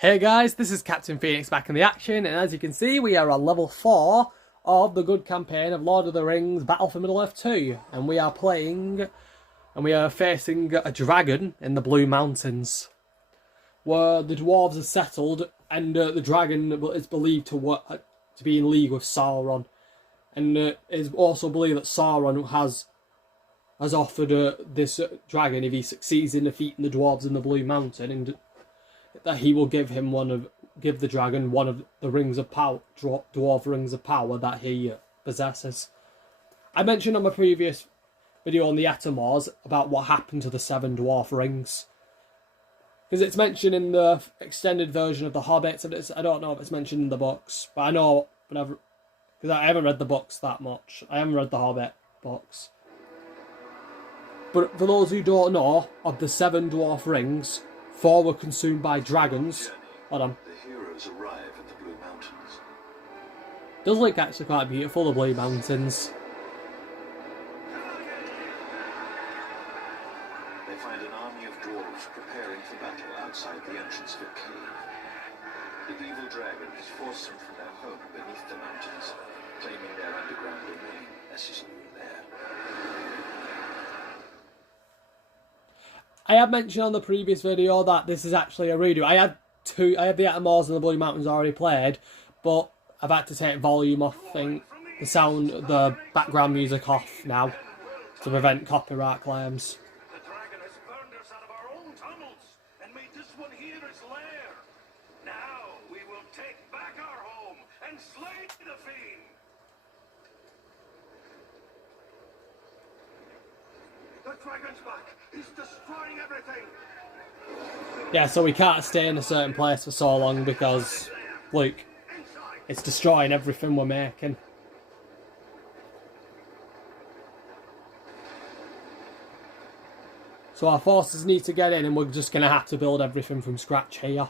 Hey guys, this is Captain Phoenix back in the action, and as you can see we are on level 4 of the good campaign of Lord of the Rings Battle for Middle-earth 2, and we are facing a dragon in the Blue Mountains, where the dwarves are settled, and the dragon is believed to be in league with Sauron, and it is also believed that Sauron has offered this dragon, if he succeeds in defeating the dwarves in the Blue Mountain, and that he will give the dragon one of the rings of power, dwarf rings of power that he possesses. I mentioned on my previous video on the Etamors about what happened to the 7 dwarf rings, because it's mentioned in the extended version of The Hobbit, and I don't know if it's mentioned in the books, but I know because I haven't read the books that much. I haven't read the Hobbit books. But for those who don't know, of the 7 dwarf rings, 4 were consumed by dragons. Hold on. The heroes arrive at the Blue Mountains. Does look actually quite beautiful, the Blue Mountains. They find an army of dwarves preparing for battle outside the entrance of a cave. The evil dragon has forced them from their home beneath the mountains, claiming their underground domain necessary there. I have mentioned on the previous video that this is actually a redo. I had the Etamors and the Blue Mountains already played, but I've had to take volume off, the background music off now to prevent copyright claims. The dragon has burned us out of our own tunnels and made this one here its lair. Now we will take back our home and slay the fiend. The dragon's back. He's destroying everything. Yeah, so we can't stay in a certain place for so long because, look, it's destroying everything we're making. So our forces need to get in, and we're just going to have to build everything from scratch here.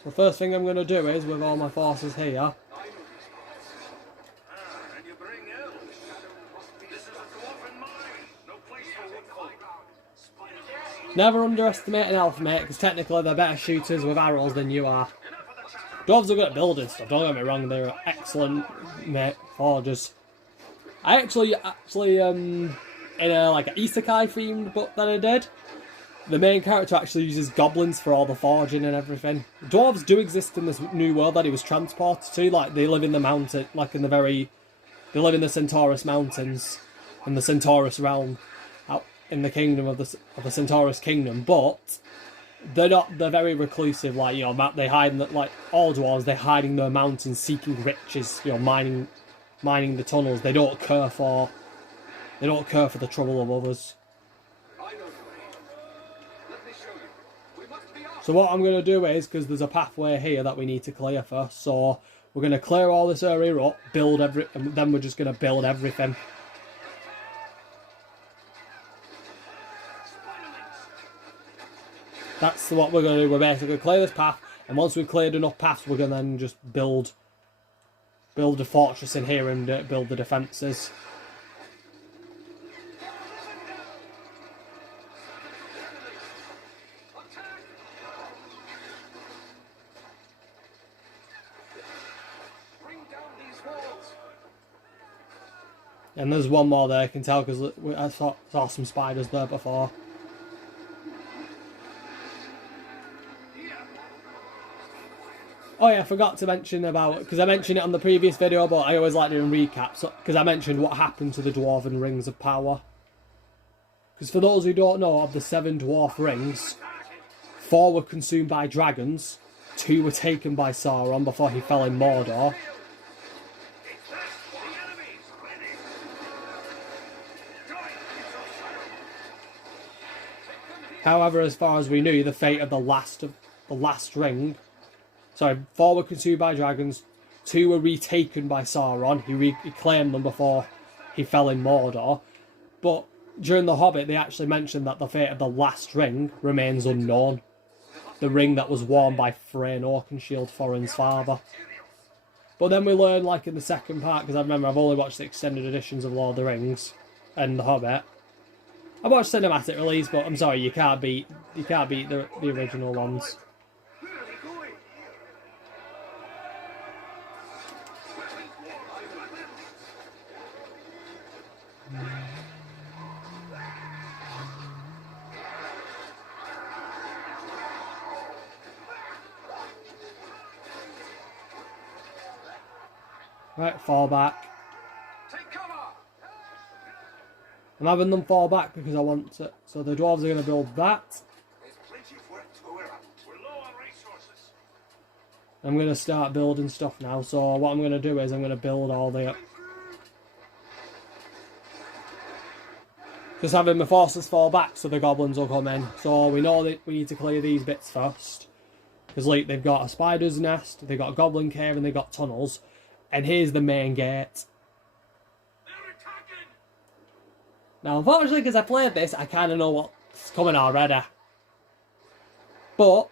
So the first thing I'm going to do is, with all my forces here, never underestimate an elf, mate, because technically they're better shooters with arrows than you are. Dwarves are good at building stuff, don't get me wrong, they're excellent, mate, forgers. I actually in a like an isekai themed book that I did, the main character actually uses goblins for all the forging and everything. Dwarves do exist in this new world that he was transported to, like they live in the mountain, they live in the Centaurus Mountains, in the Centaurus realm, out in the kingdom of the Centaurus kingdom, but they're very reclusive, like, you know, they hide like all dwarves, they hide in their mountains seeking riches, you know, mining the tunnels. They don't care for the trouble of others. So what I'm going to do is, because there's a pathway here that we need to clear first, so we're going to clear all this area up, and then we're just going to build everything. That's what we're going to do. We're basically going to clear this path, and once we've cleared enough paths, we're going to then just build a fortress in here and build the defences. And there's one more there, I can tell, because I saw some spiders there before. Oh yeah, I forgot to mention because I mentioned it on the previous video, but I always like doing recaps, because I mentioned what happened to the Dwarven Rings of Power. Because for those who don't know, of the 7 dwarf rings, 4 were consumed by dragons, 2 were taken by Sauron before he fell in Mordor. However, as far as we knew, the fate of the last ring, 4 were consumed by dragons, 2 were retaken by Sauron. He claimed them before he fell in Mordor. But during The Hobbit, they actually mentioned that the fate of the last ring remains unknown. The ring that was worn by Freyr Oakenshield, Thorin's father. But then we learn, like, in the second part, because I remember I've only watched the extended editions of Lord of the Rings and The Hobbit. I watched cinematic release, but I'm sorry, you can't beat the original ones. Where are they going? Right, fall back. Take cover! I'm having them fall back because I want to. So the dwarves are going to build that. There's plenty of work to go around. We're low on resources. I'm going to start building stuff now. So what I'm going to do is I'm going to build all the... Just having my forces fall back so the goblins will come in. So we know that we need to clear these bits first. Because like they've got a spider's nest, they've got a goblin cave, and they've got tunnels. And here's the main gate. They're attacking! Now, unfortunately, because I played this, I kind of know what's coming already. But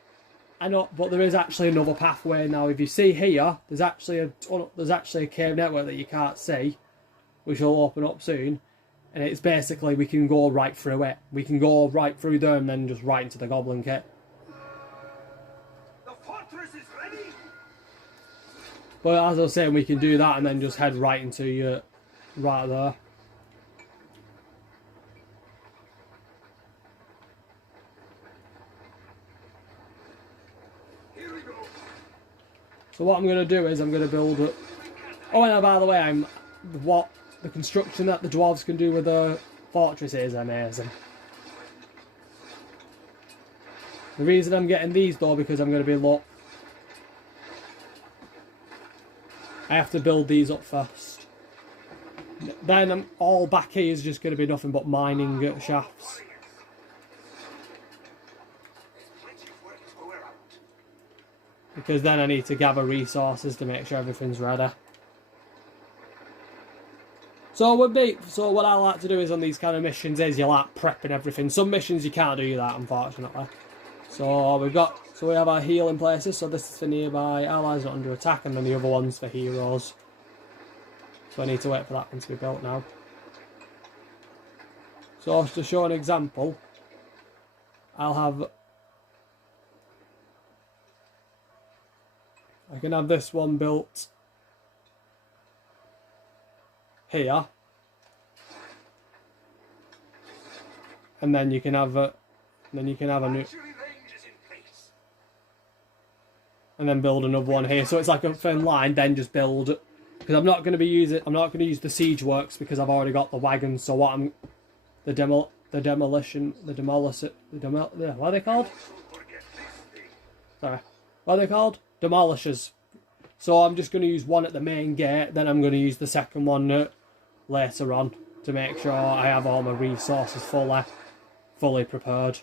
there is actually another pathway now. If you see here, there's actually a cave network that you can't see, which will open up soon. And it's basically we can go right through it. We can go right through there and then just right into the goblin kit. The fortress is ready! But as I was saying, we can do that and then just head right into your right there. Here we go. So what I'm going to do is I'm going to build it. Oh, and by the way, the construction that the dwarves can do with the fortress is amazing. The reason I'm getting these though, because I'm going to be low. I have to build these up first. Then all back here is just going to be nothing but mining shafts. Because then I need to gather resources to make sure everything's ready. So what I like to do is on these kind of missions is you like prepping everything. Some missions you can't do that, unfortunately. So we have our healing places. So this is for nearby allies not under attack, and then the other one's for heroes. So I need to wait for that one to be built now. So to show an example, I can have this one built here, and then you can have a new, and then build another one here. So it's like a thin line. Then just build, because I'm not going to use the siege works because I've already got the wagons. So what what are they called? Sorry, what are they called? Demolishers. So I'm just going to use one at the main gate, then I'm going to use the second one later on to make sure I have all my resources fully prepared.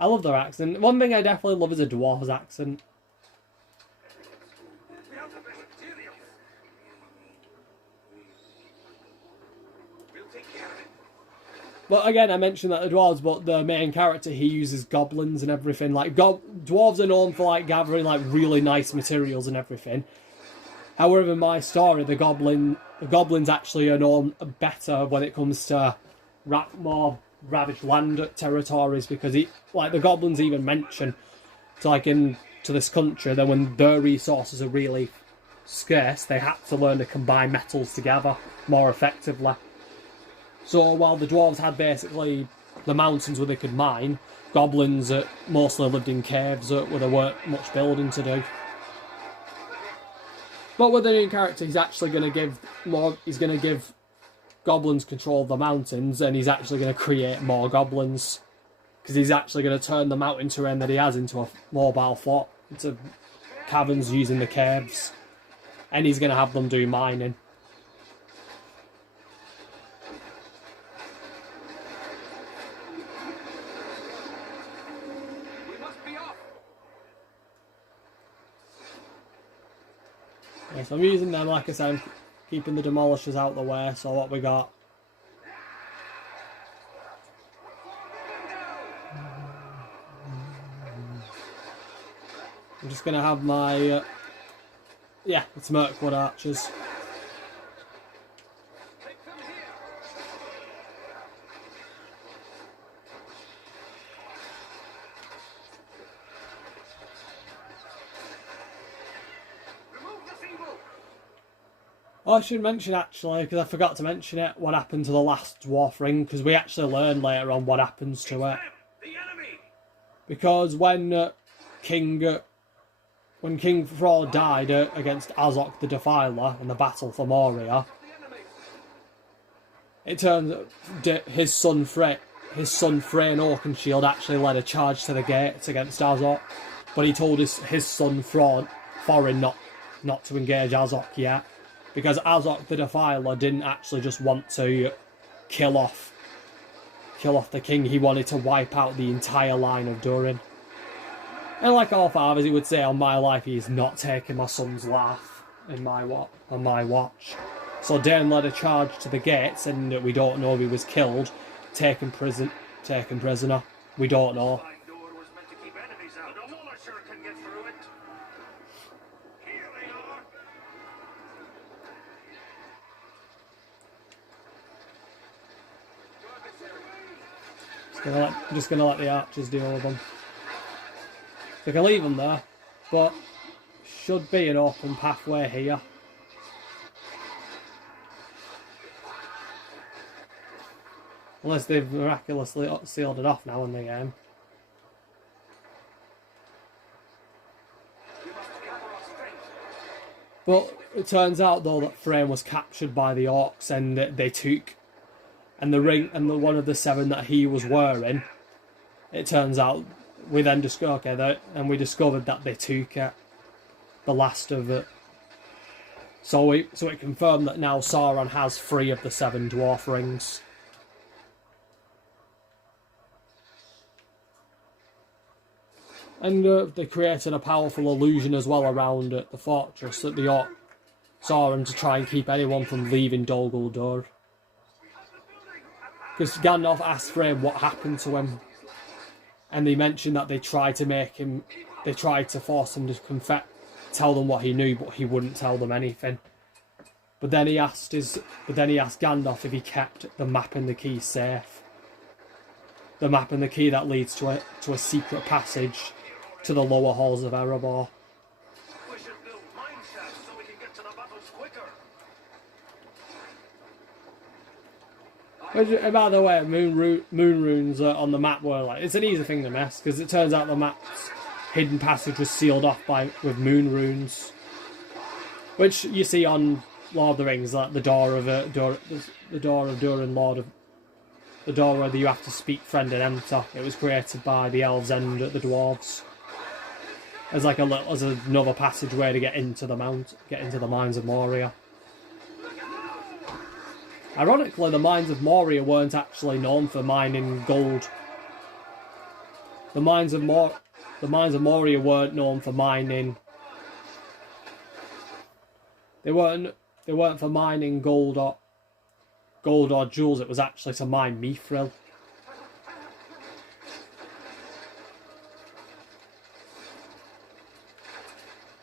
I love their accent. One thing I definitely love is a dwarf's accent. We have the best materials. We'll take care of it. But again, I mentioned that the dwarves, but the main character, he uses goblins and everything. Like dwarves are known for like gathering like really nice materials and everything. However, in my story, the goblins actually are known better when it comes to more ravaged land territories, because the goblins even mention to this country that when their resources are really scarce, they have to learn to combine metals together more effectively. So while the dwarves had basically the mountains where they could mine, goblins mostly lived in caves where there weren't much building to do. But with the new character, he's actually going to give goblins control of the mountains, and he's actually going to create more goblins, because he's actually going to turn the mountain terrain that he has into a mobile fort, into caverns using the caves, and he's going to have them do mining. Yeah, so I'm using them, like I said, I'm keeping the demolishers out of the way. So what we got? I'm just going to have my, yeah, it's Mirkwood archers. Oh, I should mention actually, because I forgot to mention it, what happened to the last dwarf ring, because we actually learn later on what happens to it. Because when King Thrall died against Azok the Defiler in the battle for Moria, it turns out his son Frey and Oakenshield actually led a charge to the gates against Azok, but he told his son Thorin not to engage Azok yet, because Azok the Defiler didn't actually just want to kill off the king, he wanted to wipe out the entire line of Durin. And like all fathers, he would say, on my life, he is not taking my son's life on my watch. So Dane led a charge to the gates, and we don't know if he was killed, taken prisoner. We don't know. I'm just gonna let the archers deal with them. So I can leave them there, but should be an open pathway here. Unless they've miraculously sealed it off now in the game. But it turns out though that Thrain was captured by the orcs, and they took, and the ring and one of the 7 that he was wearing, it turns out we then discovered that they took it, the last of it. So it confirmed that now Sauron has 3 of the 7 dwarf rings. And they created a powerful illusion as well around the fortress that the Sauron to try and keep anyone from leaving Dol Guldur. Because Gandalf asked Thrain what happened to him, and they mentioned that they tried to force him to tell them what he knew, but he wouldn't tell them anything. But then he asked Gandalf if he kept the map and the key safe. The map and the key that leads to a secret passage to the lower halls of Erebor. We should build mine shafts so we can get to the battles quicker. Which, by the way, moon runes on the map were like, it's an easy thing to miss, because it turns out the map's hidden passage was sealed off with moon runes, which you see on Lord of the Rings, like the door of Durin, the door where you have to speak, friend, and enter. It was created by the elves and the dwarves as like as another passageway to get into the mines of Moria. Ironically, the mines of Moria weren't actually known for mining gold. The mines of Moria weren't known for mining. They weren't for mining gold or jewels. It was actually to mine mithril.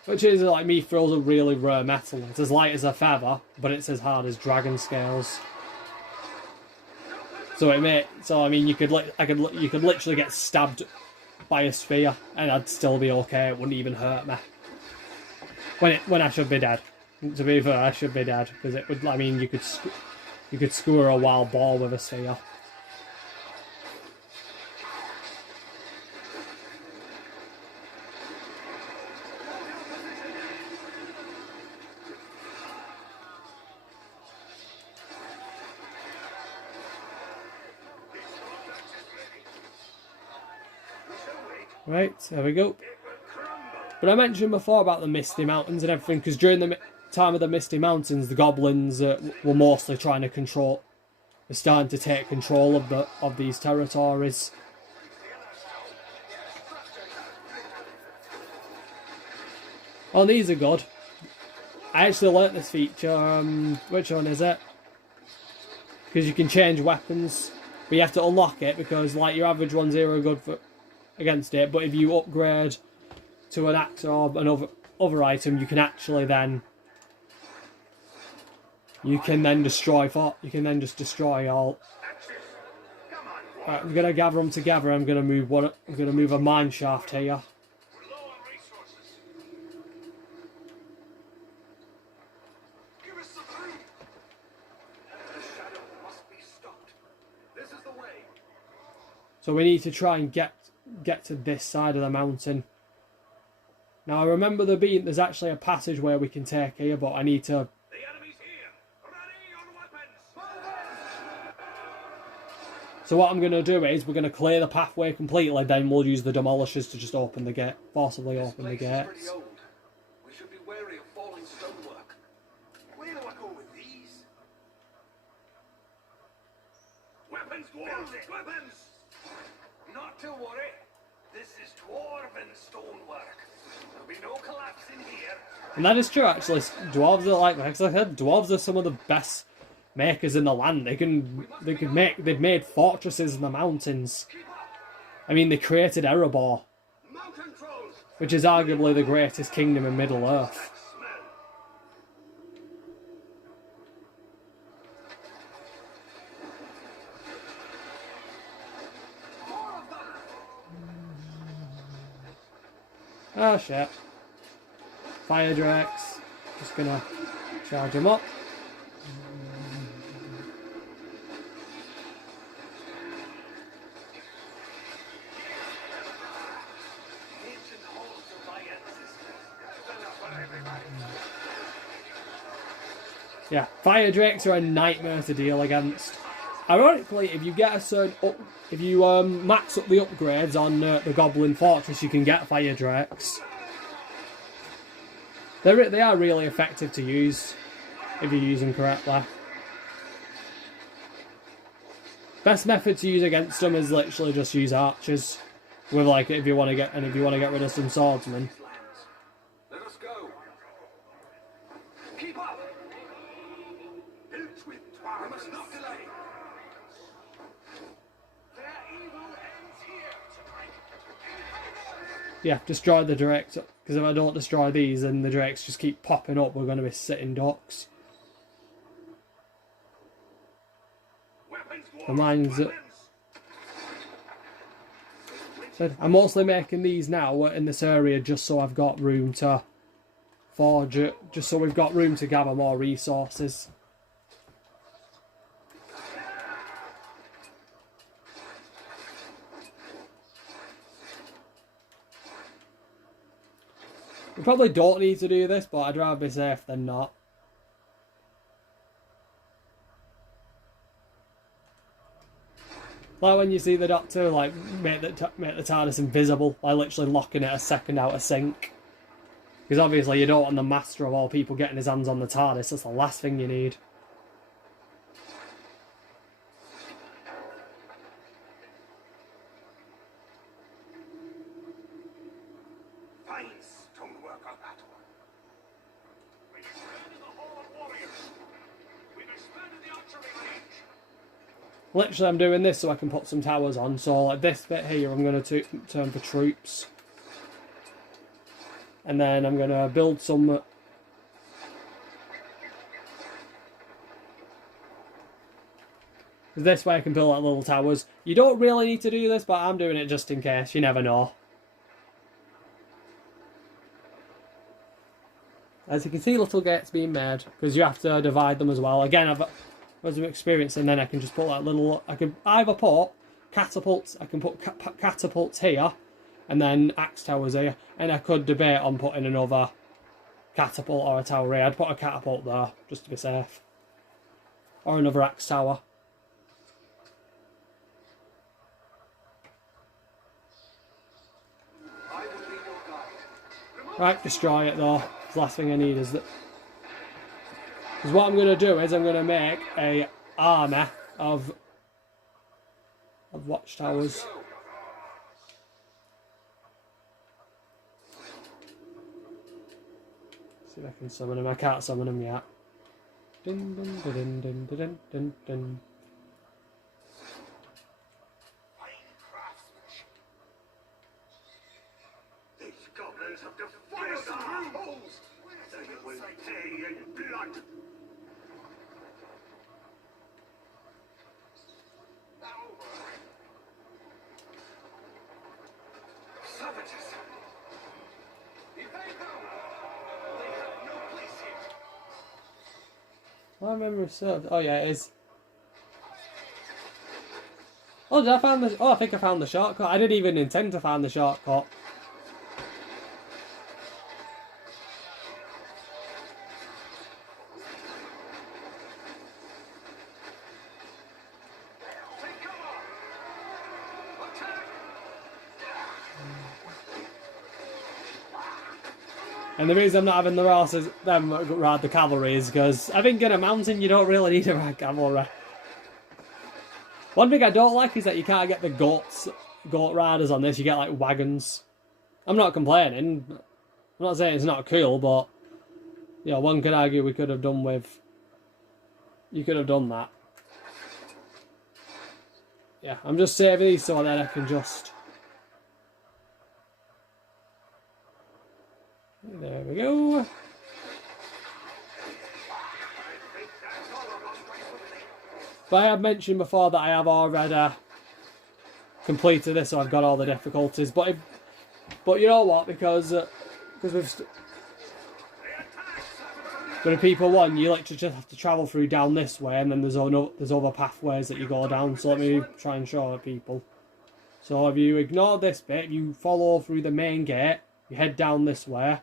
Which is like, mithril's a really rare metal. It's as light as a feather, but it's as hard as dragon scales. So you could literally get stabbed by a spear, and I'd still be okay. It wouldn't even hurt me. When I should be dead. To be fair, I should be dead, because it would. I mean, you could skewer a wild boar with a spear. Right, there we go. But I mentioned before about the Misty Mountains and everything, because during the time of the Misty Mountains, the goblins were mostly were starting to take control of these territories. Oh, these are good. I actually learnt this feature. Which one is it? Because you can change weapons, but you have to unlock it because like your average one's zero good for against it. But if you upgrade to an axe or another item, you can actually then destroy. You can then just destroy all. Right, I'm gonna gather them together. I'm gonna move one. I'm gonna move a mine shaft here. We're low on resources. Give us some room. The shadow must be stopped. This is the way. So we need to try and get to this side of the mountain. Now I remember there's actually a passage where we can take here, but I need to. The enemy's here. Ready your weapons. So what I'm going to do is we're going to clear the pathway completely, then we'll use the demolishers to just open the gate, forcibly open the gates. We should be wary of falling stonework. Where do I go with these? Weapons, dwarves! Weapons! Not to worry. This is dwarven stonework. There'll be no collapse in here. And that is true actually, dwarves are like I said, dwarves are some of the best makers in the land. They've made fortresses in the mountains. I mean, they created Erebor, Mountain trolls! which is arguably the greatest kingdom in Middle Earth. Oh shit. Fire drakes. Just gonna charge them up. Ancient halls of my ancestors. Enough for everybody. Yeah, fire drakes are a nightmare to deal against. Ironically, if you get a certain if you max up the upgrades on the Goblin Fortress, you can get fire drakes. They are really effective to use if you use them correctly. Best method to use against them is literally just use archers. With like if you want to get rid of some swordsmen. Let us go. Keep up. Built with I must not delay. Their evil ends here tonight. Yeah, destroy the drakes, because if I don't destroy these, then the drakes just keep popping up. We're going to be sitting ducks. Weapons, The mines. weapons. I'm mostly making these now in this area just so I've got room to forge it, just so we've got room to gather more resources. We probably don't need to do this, but I'd rather be safe than not. Like when you see the Doctor like make the TARDIS invisible by literally locking it a second out of sync. Because obviously you don't want the master of all people getting his hands on the TARDIS. That's the last thing you need. Fine stonework on that one. We've expanded the hall of warriors. We've expanded the archery range. Literally I'm doing this so I can put some towers on. So like this bit here I'm going to turn for troops. And then I'm going to build some... This way I can build like little towers. You don't really need to do this, but I'm doing it just in case. You never know. As you can see, little gates being made, because you have to divide them as well. Again, as I'm experiencing, then I can just put like little... I can either put catapults, I can put catapults here, and then axe towers here. And I could debate on putting another catapult or a tower here. I'd put a catapult there, just to be safe. Or another axe tower. I will be your guide. Right, destroy it though. The last thing I need is that. Because what I'm going to do is I'm going to make a army of watchtowers. See if I can summon him. I can't summon him yet. Dun, dun, dun, dun, dun, dun, dun, dun. These goblins have defiled our homes. They will pay in blood. Savages. Evade them. They have no place here. I remember served. Oh yeah, it is. Oh, did I find the? Oh, I think I found the shortcut. I didn't even intend to find the shortcut. Take cover. Attack. And the reason I'm not having the horses, them ride the cavalry, is because I think in a mountain you don't really need to ride cavalry. One thing I don't like is that you can't get the goat riders on this. You get like wagons. I'm not complaining. I'm not saying it's not cool, but yeah, one could argue we could have done with. You could have done that. Yeah, I'm just saving these so that I can just. There we go. But I have mentioned before that I have already completed this, so I've got all the difficulties. But you know what? Because we've but in People 1, you literally just have to travel through down this way, and then there's other pathways that you go down. So let me try and show people. So if you ignore this bit, you follow through the main gate, you head down this way,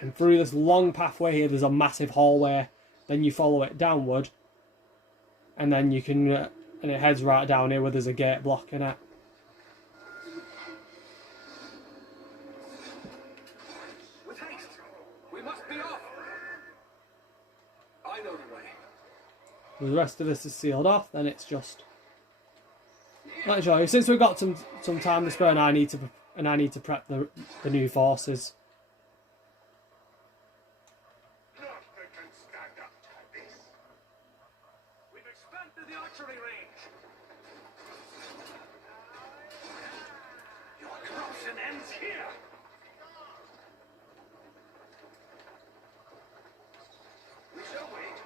and through this long pathway here, there's a massive hallway. Then you follow it downward. And then you can, and it heads right down here where there's a gate blocking it. With haste. We must be off. I know the way. The rest of this is sealed off. Then it's just. Let's show you. Since we've got some time to spare, and I need to prep the new forces. Nothing can stand up to this. We've expanded the archery range. Your corruption ends here. We shall wait.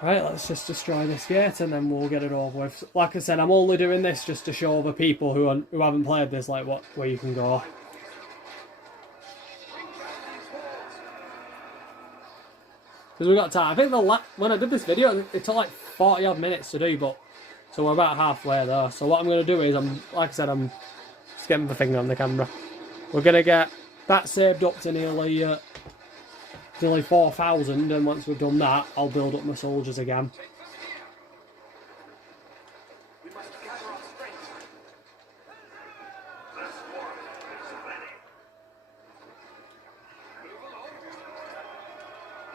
Right, let's just destroy this gate and then we'll get it over with. Like I said, I'm only doing this just to show other people who haven't played this, like where you can go. Because we've got time. I think when I did this video, it took like 40 odd minutes to do, but so we're about halfway there. So what I'm going to do is, like I said, I'm just getting my finger on the camera. We're going to get that saved up to nearly 4,000, and once we've done that, I'll build up my soldiers again. We must gather our strength. This war is ready. Move along.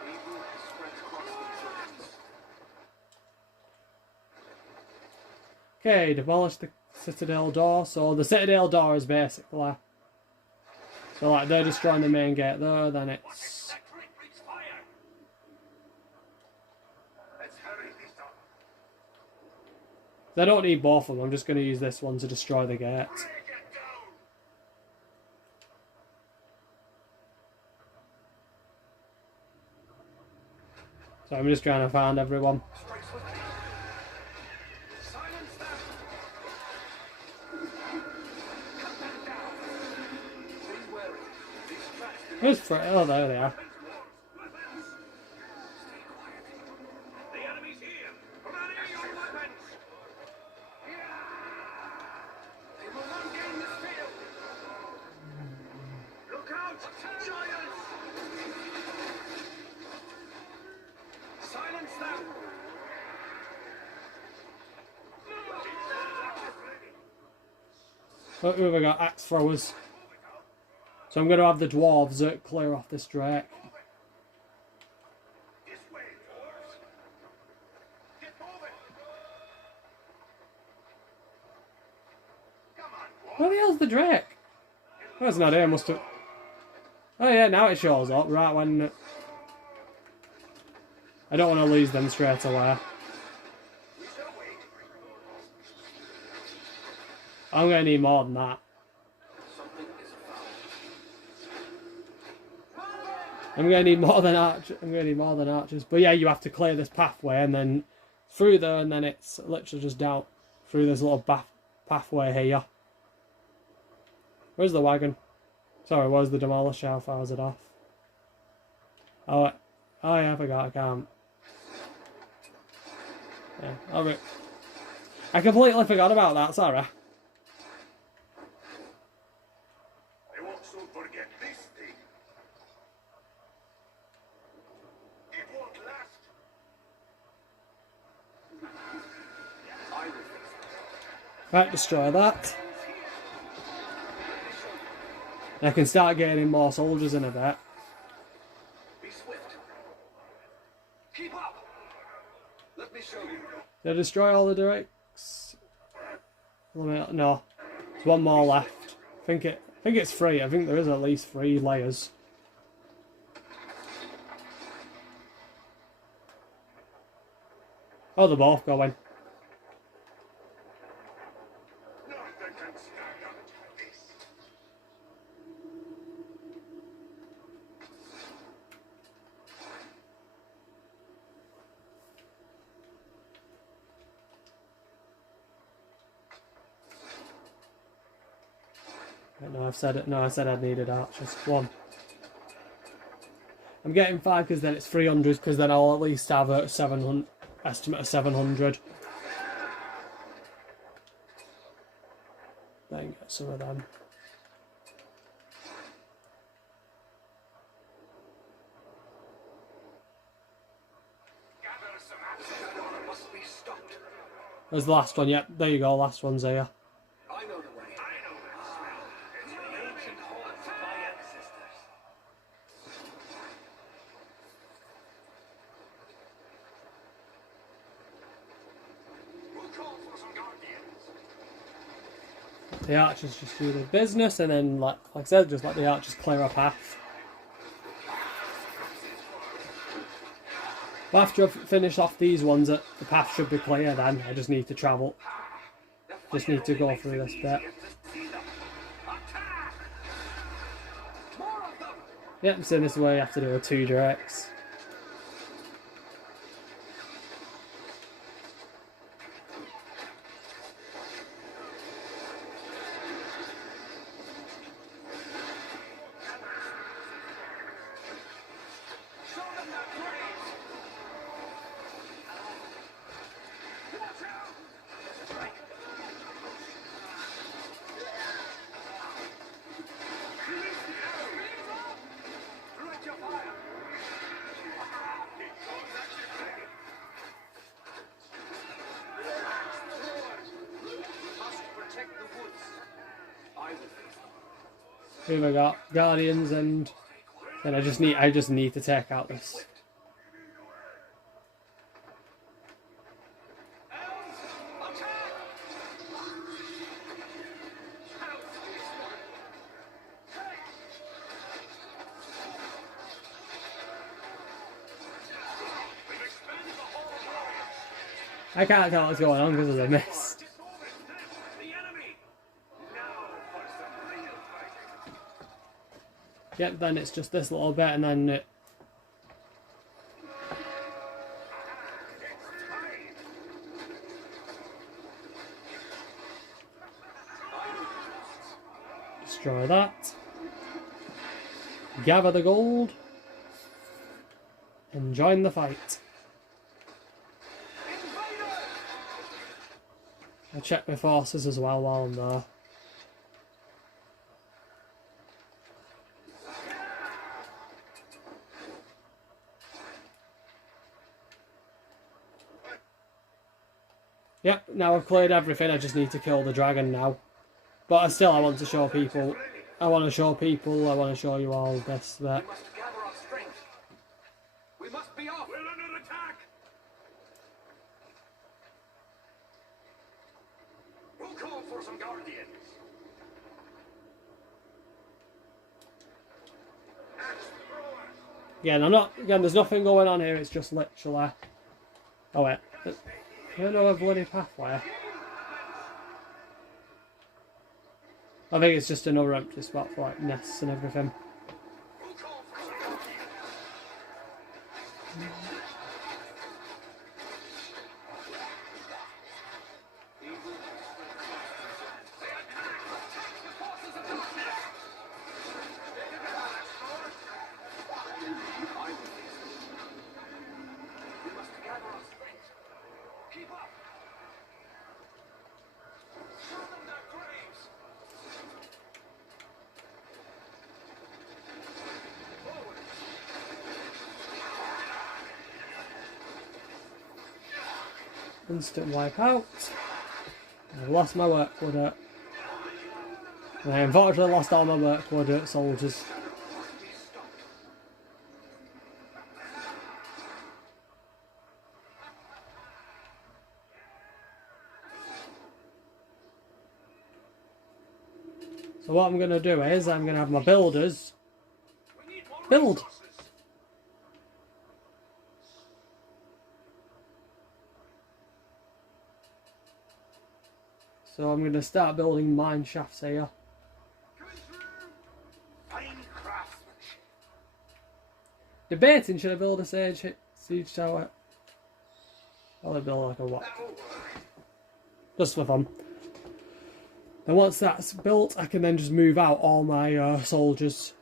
Evil has spread across these lands. Okay, demolish the citadel door. So the citadel door is basically, so like they're destroying the main gate there, then it's. I don't need both of them, I'm just going to use this one to destroy the gate. So I'm just trying to find everyone. Where's Fred? Oh, there they are. What have we got? Axe throwers. So I'm going to have the dwarves clear off this drake. Where the hell's the drake? Oh, it's not here, must have. Oh yeah, now it shows up, right when... I don't want to lose them straight away. I'm going to need more than that. I'm going to need more than archers. But yeah, you have to clear this pathway and then through there, and then it's literally just down through this little pathway here. Where's the wagon? Sorry, where's the demolisher? How far is it off? Oh yeah, I forgot I can't. Yeah, alright. I completely forgot about that, sorry. I won't soon forget this thing. It won't last. I will fix it. Right, destroy that. And I can start getting more soldiers in a bit. Be swift. Keep up. Let me show you. Did I destroy all the directs? No. There's one more left. I think it's 3. I think there is at least 3 layers. Oh, they're both going. Nothing can stand up to this. No, I've said it. No, I said I needed archers. 1. I'm getting 5 because then it's 300. Because then I'll at least have a 700 estimate of 700. Then get some of them. Gather some axes. Must be stopped. There's the last one. Yep, there you go. Last one's here. I know the way. I know that smell. It's the ancient halls of my ancestors. We'll call for some guardians. The archers just do their business, and then, like I said, just let the archers clear a path. But after I've finished off these ones, the path should be clear then. I just need to travel. Just need to go through this bit. Yep, so this is where you have to do a 2 directs. Here we got guardians, and then I just need to take out this. I can't tell what's going on because of the mist. Yep, then it's just this little bit, and then destroy that. Gather the gold. And join the fight. I'll check my forces as well while I'm there. Yep, now I've cleared everything, I just need to kill the dragon now. But I want to show people, I want to show you all this, that. We must gather our strength. We must be off. We're under attack. We'll call for some guardians. Again, I'm not. Again, there's nothing going on here. It's just literally. Oh wait, there's no bloody pathway. I think it's just another empty spot for like nests and everything. Instant wipe out. I've lost my work order. And I unfortunately lost all my work order soldiers. So what I'm going to do is I'm going to have my builders build. So I'm going to start building mine shafts here. Debating, should I build a siege tower? I'll build like a what? Just for fun. Then once that's built, I can then just move out all my soldiers.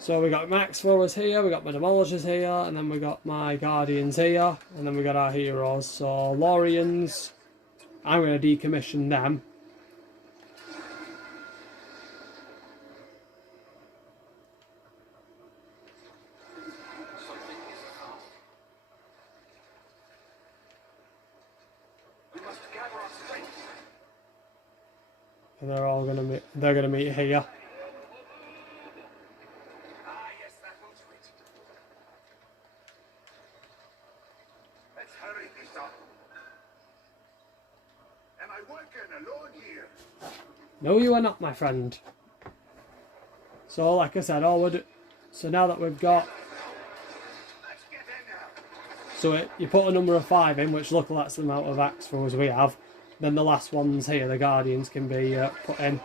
So we got max throwers here, we got my demolishers here, and then we got my guardians here, and then we got our heroes. So Lorians, I'm going to decommission them. And they're all going to meet here. No, you are not, my friend. So, like I said, so now that we've got... So you put a number of 5 in, which luckily that's the amount of axe throwers we have. Then the last ones here, the guardians, can be put in.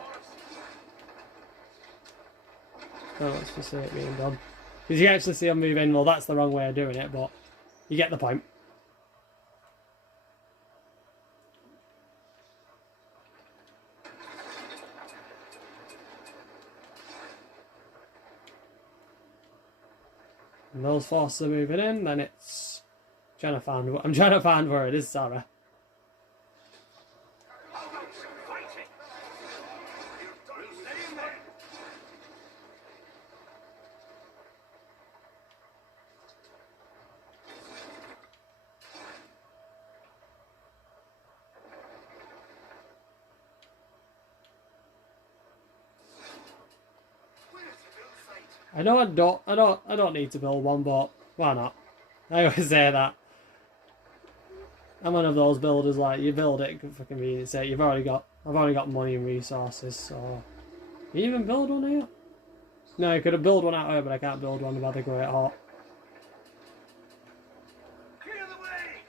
Oh, let's just see it being done. Because you can actually see them move in. Well, that's the wrong way of doing it, but you get the point. And those forces are moving in, then it's I'm trying to find where it is, Sarah. I know I don't need to build one, but why not? I always say that. I'm one of those builders, like, you build it for convenience sake. I've already got money and resources, so... Can you even build one here? No, I could have built one out here, but I can't build one by the Great Hawk. Clear the way!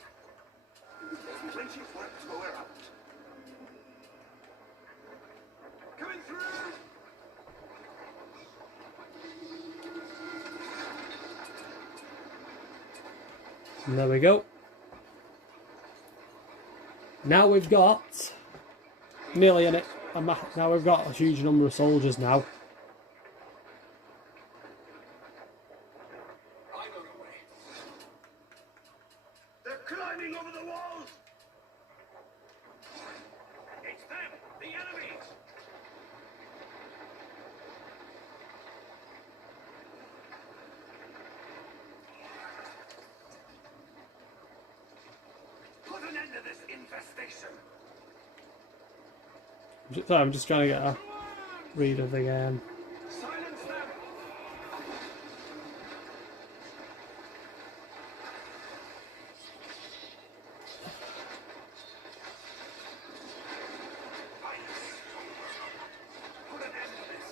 There's plenty of work to go around. Coming through! And there we go. Now we've got nearly in it. Now we've got a huge number of soldiers now. They're climbing over the walls! It's them, the enemies! Put an end to this infestation! Sorry, I'm just trying to get a read of the game. Silence them! Put an end to this!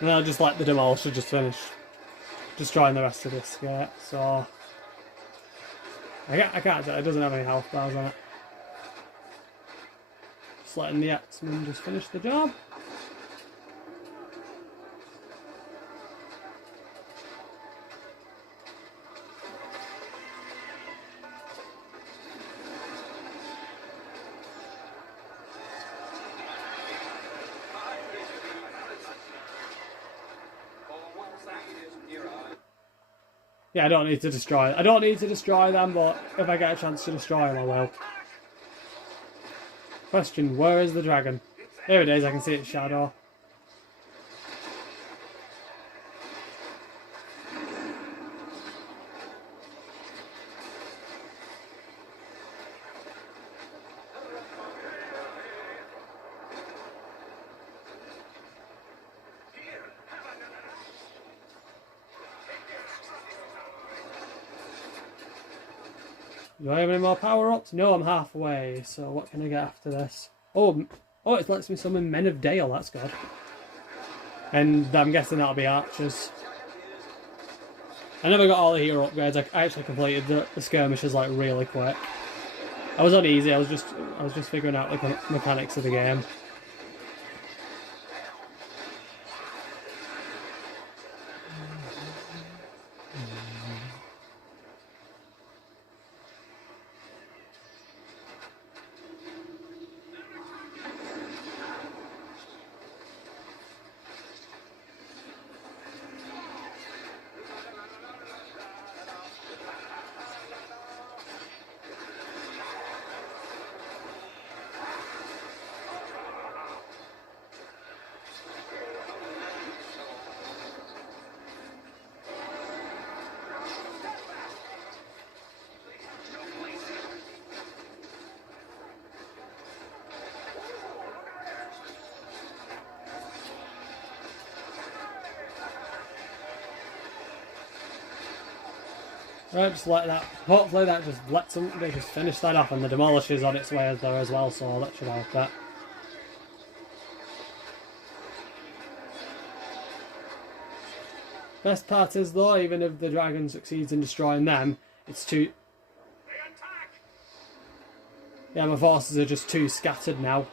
And I'll just let the demolisher just finish destroying the rest of this gate. So I can't do it. It doesn't have any health bars on it. Just letting the X-Men just finish the job. Yeah, I don't need to destroy them, but if I get a chance to destroy them, I will. Question, where is the dragon? Here it is, I can see its shadow. Do I have any more power-ups? No, I'm halfway, so what can I get after this? Oh, it lets me summon Men of Dale, that's good. And I'm guessing that'll be archers. I never got all the hero upgrades. I actually completed the skirmishes like really quick. I was on easy, I was just figuring out the mechanics of the game. Right, just let that. Hopefully that just lets them. They just finish that off, and the demolisher's on its way there as well, so that should help that. Best part is though, even if the dragon succeeds in destroying them, it's too. Yeah, my forces are just too scattered now.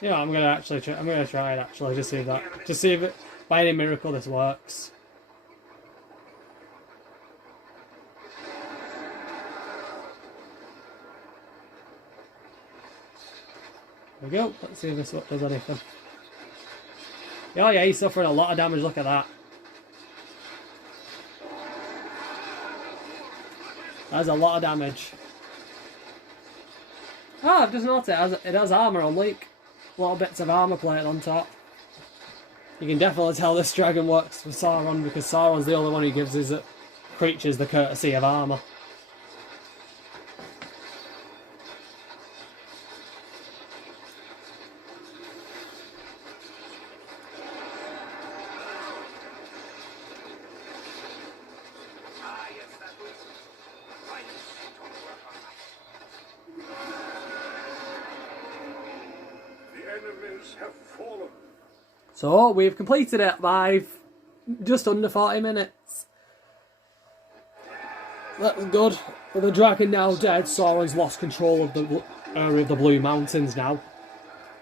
Yeah, I'm gonna try it actually to see if it, by any miracle this works. There we go. Let's see if this does anything. Oh yeah, he's suffering a lot of damage. Look at that. That's a lot of damage. Oh, I've just noticed it has armour on leak. Little bits of armour plate on top. You can definitely tell this dragon works for Sauron because Sauron's the only one who gives his creatures the courtesy of armour. So we've completed it by just under 40 minutes. That's good. With the dragon now dead, Sauron's lost control of the area of the Blue Mountains now.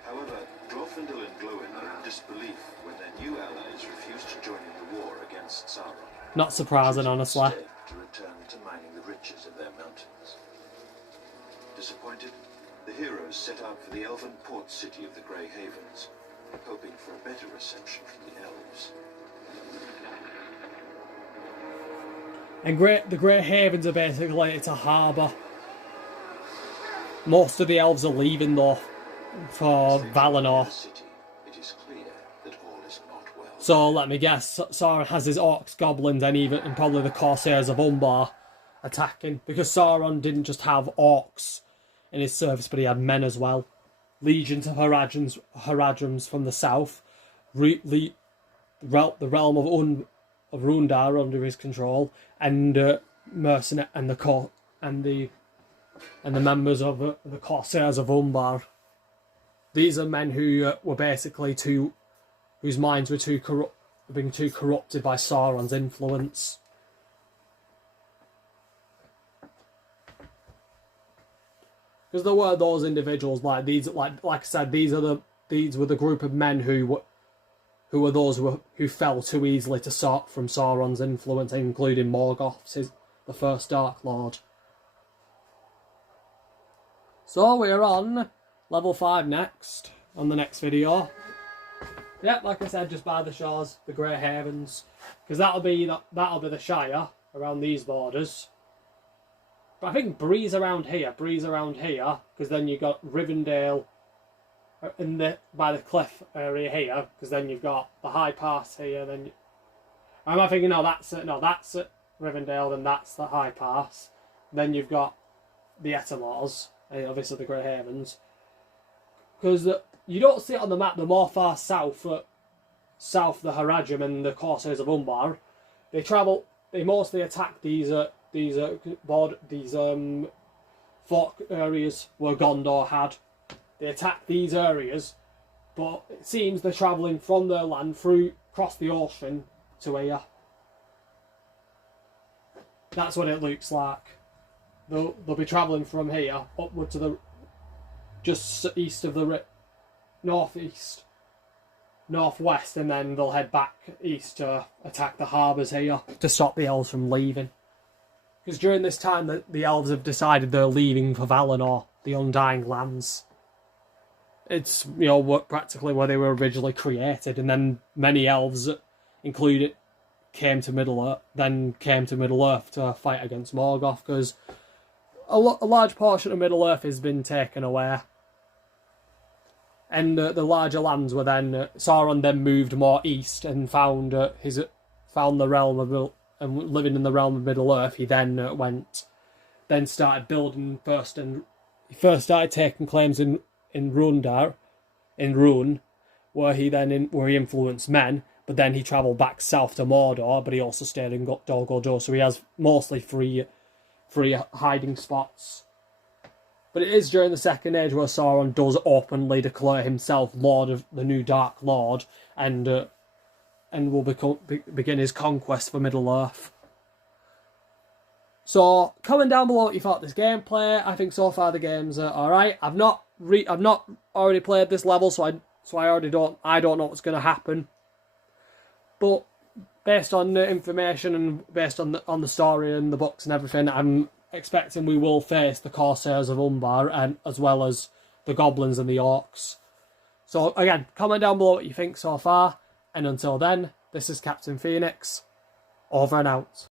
However, Glorfindel and Glowin are in disbelief when their new allies refuse to join in the war against Sauron. Not surprising, honestly. Instead, to return to mining the riches of their mountains. Disappointed, the heroes set out for the elven port city of the Grey Havens, hoping for a better reception from the elves. And the Grey Havens are basically, it's a harbour. Most of the elves are leaving though for Valinor. It is clear that all is not well. So let me guess, Sauron has his orcs, goblins, and probably the Corsairs of Umbar attacking, because Sauron didn't just have orcs in his service, but he had men as well. Legions of Haradrims from the south, the realm of Rundar under his control, and mercenary and the members of the Corsairs of Umbar. These are men who were basically whose minds were being too corrupted by Sauron's influence. Because there were those individuals like these, like I said, these were the group of men who were those who fell too easily from Sauron's influence, including Morgoth, the first Dark Lord. So we're on level 5 next, on the next video. Yep, like I said, just by the shores, the Grey Havens, because that'll be the Shire around these borders. But I think Breeze around here, because then you've got Rivendell by the cliff area here, because then you've got the High Pass here. Then I'm thinking, that's Rivendell, then that's the High Pass. Then you've got the Etamors, obviously the Grey Havens, because you don't see it on the map. The more far south, the Haradrim and the Corsairs of Umbar, they mostly attack these fort areas where Gondor had. They attack these areas, but it seems they're travelling from their land across the ocean to here. That's what it looks like. They'll be travelling from here upward to just east of the northwest, and then they'll head back east to attack the harbours here to stop the elves from leaving. Because during this time, the elves have decided they're leaving for Valinor, the Undying Lands. It's, practically where they were originally created, and then many elves, came to Middle-earth to fight against Morgoth, because a large portion of Middle-earth has been taken away. And the larger lands were then... Sauron then moved more east and found the realm of... And living in the realm of Middle-earth, he then started building first, and he first started taking claims in Rundar, in Rune, where he influenced men, but then he travelled back south to Mordor, but he also stayed in Dol Guldur, so he has mostly free hiding spots. But it is during the Second Age where Sauron does openly declare himself Lord of the new Dark Lord, and will begin his conquest for Middle-earth. So, comment down below what you thought of this gameplay. I think so far the game's alright. I've not already played this level, so I don't know what's going to happen. But based on the information and based on the story and the books and everything, I'm expecting we will face the Corsairs of Umbar, and as well as the goblins and the orcs. So again, comment down below what you think so far. And until then, this is Captain Phoenix, over and out.